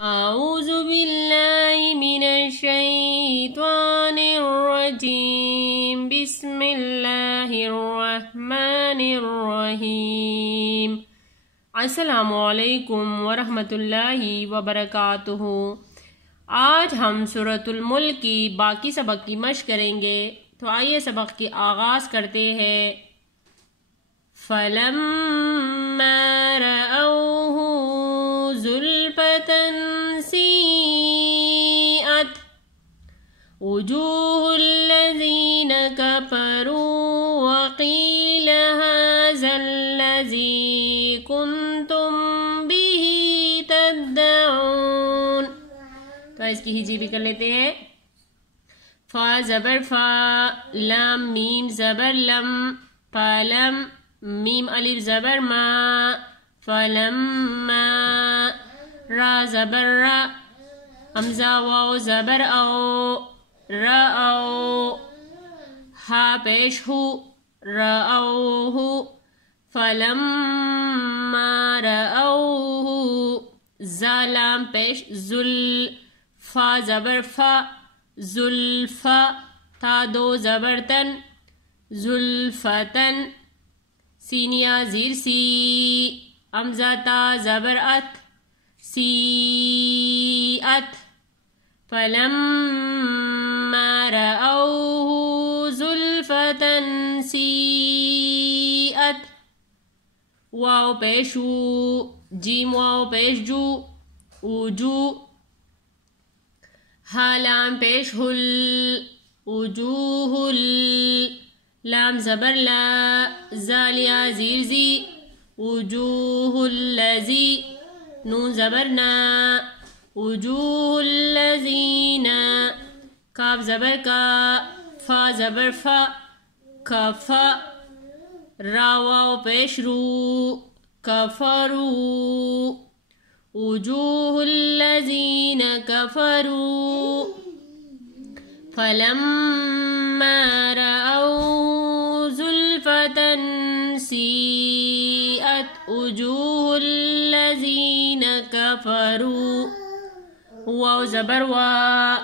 اعوذ باللہ من الشیطان الرجیم بسم اللہ الرحمن الرحیم۔ السلام علیکم ورحمۃ اللہ وبرکاتہ۔ آج ہم سورۃ الملک کی باقی سبق کی مشق کریں گے، تو آئیے سبق کی آغاز کرتے ہیں۔ فَلَمَّا رَأَوْهُ زُلْفَةً سِيئَتْ وُجُوهُ الَّذِينَ كَفَرُوا وَقِيلَ هَذَا الَّذِي كُنْتُمْ بِهِ تَدَّعُونَ۔ تو اس کی ہجی بھی کر لیتے ہیں۔ فا زبر فا، لام میم زبر لم، فالم میم الف زبر ما، فلما، را زبر را، حمزہ واو زبر او، رأو، ہا پیش ہو، رأوہ، فلما رأوہ، زا لام پیش زل، فا زبر فا، زلفا، تا دو زبر تن، زلفتن، سینیا زیر سی، حمزہ تا زبر ات، سی ات، فلما رأوه زلفة سیئت، واو پیشو، جیم واو پیش جو، اوجو، ہا لام پیش ہل، وجوہ لام زبر لا، زالیا زیر زی، وجوہ اللذی، نون زبر نا، وجوہ اللذین، کاف زبر کا، فا زبر فا، کفا، را واو پیش رو، کفرو، وجوہ الذین کفروا، فلما رأوا زلفة سیئت وجوہ الذین کفروا، واو زبر وا،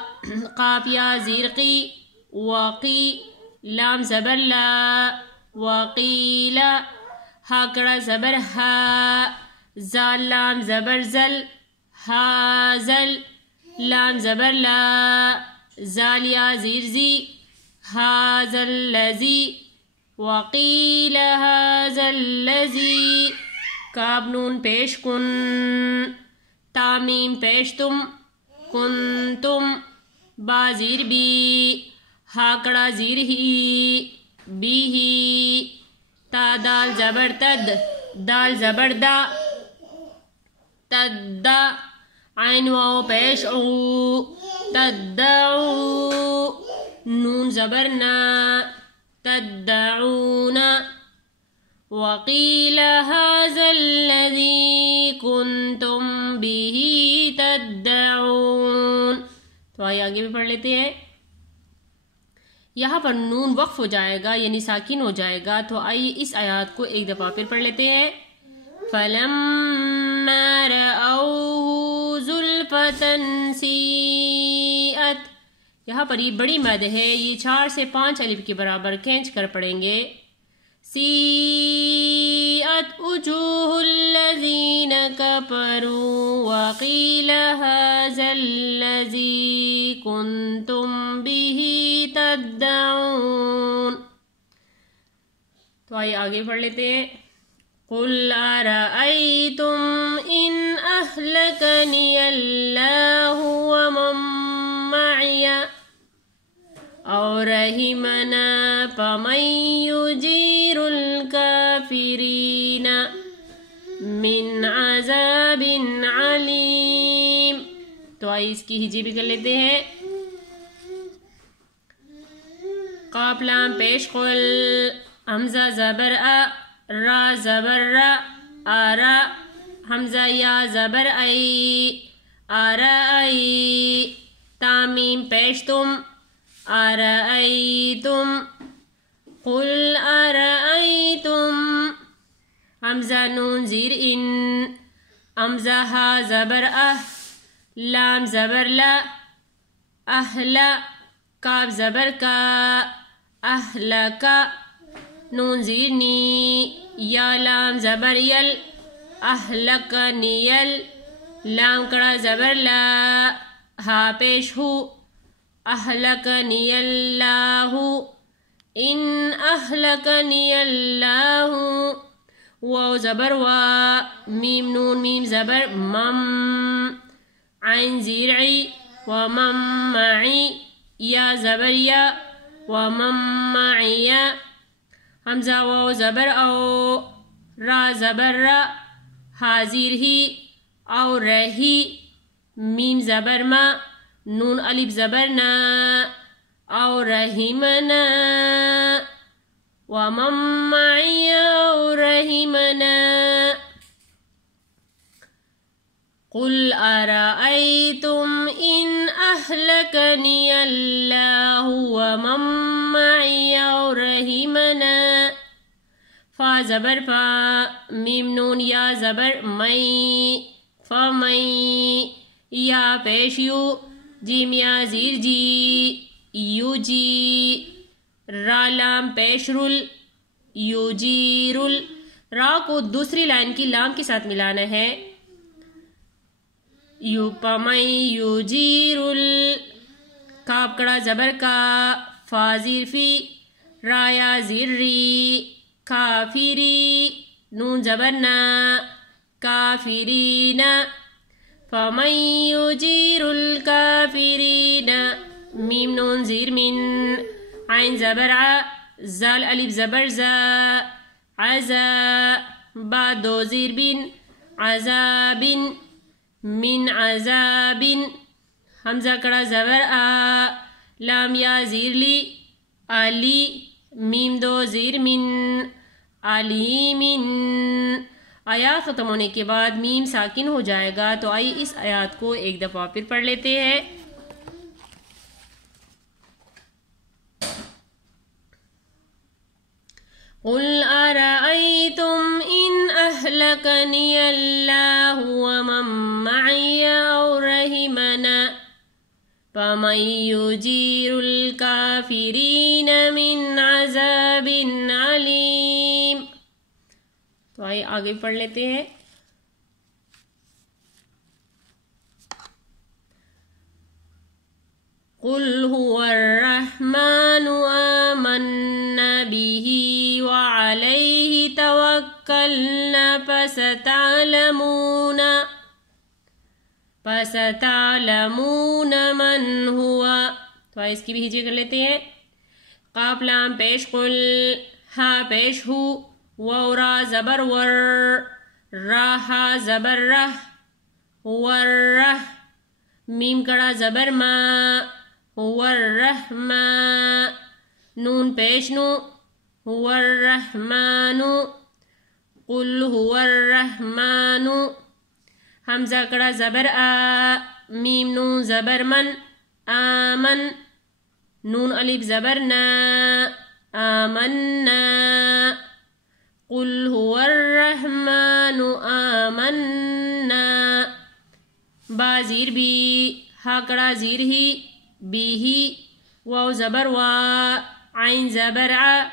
قاف یا زیر قی، وقی، لام زبر لا، وقیل، ہا کڑا زبر ہا، زال لام زبر زل، ہازل، لام زبر لا، زالیا زیر زی، ہذا الذی، وقیل هذا الذی، کاف نون پیش کن، تامیم پیش تم، کنتم، با زیر بی، ہاکڑا زیر ہی، بی ہی، تا دال زبر تد، دال زبر دا، تدا، عین واو پیش او، تدعو، نون زبر نا، تدعون، وقیل هذا الذی کنتم به تدعون۔ تو آئیے آگے بھی پڑھ لیتے ہیں۔ یہاں پر نون وقف ہو جائے گا یعنی ساکن ہو جائے گا، تو آئیے اس آیات کو ایک دفعہ پھر پڑھ لیتے ہیں۔ فَلَمَّا رَأَوْهُ زُلْفَةً سِيئَتْ، یہاں پر یہ بڑی مد ہے، یہ 4 سے 5 الف کے برابر کھینچ کر پڑھیں گے۔ سِيئَتْ وُجُوهُ الَّذِينَ كَفَرُوا وَقِيلَ هَذَا الَّذِي كُنْتُمْ بِهِ تَدَّعُونَ۔ تو آئیے آگے پڑھ لیتے ہیں۔ قُلْ أَرَأَيْتُمْ إِنْ أَهْلَكَنِيَ اللَّهُ وَمَن مَّعِيَ أَوْ رَحِمَنَا فَمَن يُجِيرُ الْكَافِرِينَ مِنْ عَذَابٍ عَلِيمٍ۔ تو آئیے اس کی ہجی بھی کر لیتے ہیں۔ قاف لام پیش قل، حمزہ زبر ا، را زبر را، آرا، حمزہ یا زبر ای، آرائی، تامیم پیش تم، آرائیتم، قل آرائیتم، حمزہ نون زیر ان، حمزہ ہا زبر اہ، لام زبر لا اہلا کاف زبر کا اہلکا نون زیر نی یا لام زبر یل اہلکنی یل لام کڑا زبر لا ہا پیش ہو اہلکنی اللہ ان اہلکنی اللہ واو زبر وا میم نون میم زبر مم عین زیر عی ومم معی یا زبر یا ومم معی حمزہ واو زبر او را زبر را حاضر ہی او رہی میم زبر ما نون الف زبر نا او رحمنا ومن معي او رحمنا قل أرأيتم إن أهلكني الله ومن معي او رحمنا فا زبر فا میم نون یا زبر مئی فمئی یا پیش یو جیم یا زیر جی یو جی را لام پیش رل یو جی رل را کو دوسری لائن کی لام کے ساتھ ملانا ہے یو پمئی یو جی رل کاف کڑا زبر کا فا زیر فی را یا زیر ری کافری نون زبر نا کافرین فمن یجیر الکافرین میم نون زیر من عین زبر ع زال الف زبر زا عزا با دو زیر بن عذاب من عذاب حمزہ کڑا زبر آ لام یا زیر لی علی میم دو زیر من علیمن آیات ختم ہونے کے بعد میم ساکن ہو جائے گا تو آئیے اس آیات کو ایک دفعہ پھر پڑھ لیتے ہیں قل أرأيتم إن أهلكني الله ومن معي أو رحمنا فمن يجير الكافرين من عذاب عليم تو آئیے آگے پڑھ لیتے ہیں قل هو الرحمن آمنا به وعليه توكلنا فستعلمون من هو تو آئیے اس کی بھی ہجے کر لیتے ہیں قاف لام پیش قل ہا پیش ہو واو را زبر ور را ہا زبر رہ ورہ میم کڑا زبر ما والرحمہ نون پیش نو والرحمن قل هو الرحمن حمزہ کڑا زبر آ میم نون زبر من آمن نون الف زبر نا آمنا قل هو الرحمن آمنا با زیر بی ہا کڑا زیر ہی بی ہی واو زبر وا عین زبر ع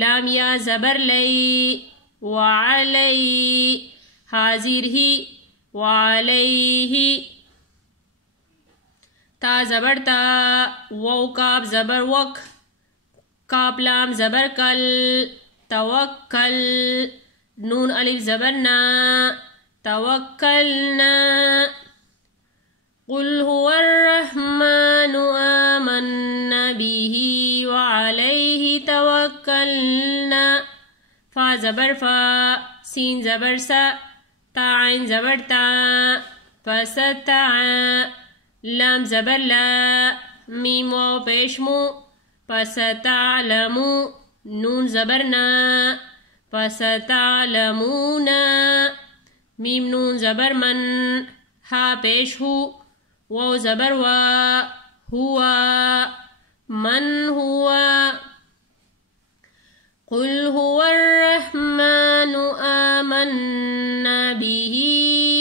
لام یا زبر لی وعلی حاضر ہی وعلیہ تا زبر تا واو کاف زبر وک کاف لام زبر کل توکل نون الف زبر نا توکلنا قل هو الرحمن آمنا به وعليه توكلنا فا زبر فا سین زبر سا تا عین زبر تا فستع لام زبر لا میم واو پیش مو فستعلمو نون زبر نا فستعلمون میم نون زبر من ہا پیش ہو واو زبر وا ہوا من ہوا قل هو الرحمن آمنا به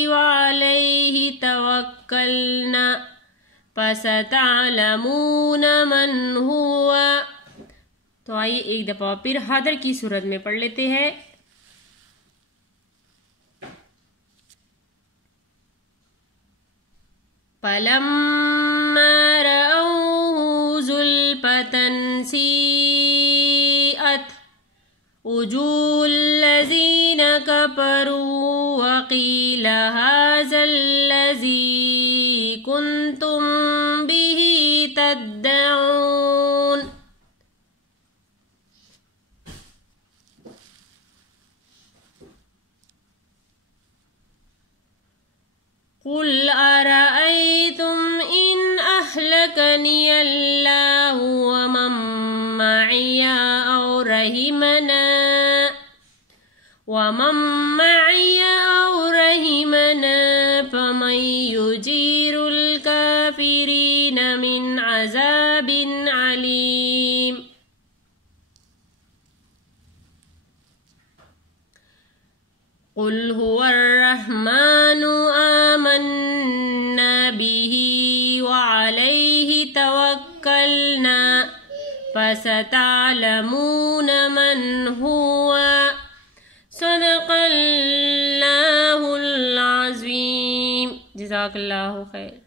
وعليه توكلنا توکلنا فستعلمون من ہوا. تو آئیے ایک دفعہ پھر حاضر کی صورت میں پڑھ لیتے ہیں. فَلَمَّا رَأَوْهُ زُلْفَةً سِيئَتْ وُجُوهُ الَّذِينَ كَفَرُوا وَقِيلَ هَذَا الَّذِي كُنْتُمْ بِهِ تَدَّعُونَ. قُلْ أَرَأَيْتُمْ إِنْ أَهْلَكَنِيَ اللَّهُ وَمَن مَّعِيَ أَوْ رَحِمَنَا فَمَن يُجِيرُ الْكَافِرِينَ مِنْ عَذَابٍ عَلِيمٍ. قُلْ هُوَ الرَّحْمَنُ آمَنَّا بِهِ وَعَلَيْهِ تَوَكَّلْنَا فَسَتَعْلَمُونَ مَنْ هُوَ. صدق اللہ العظیم. جزاک اللہ خیر.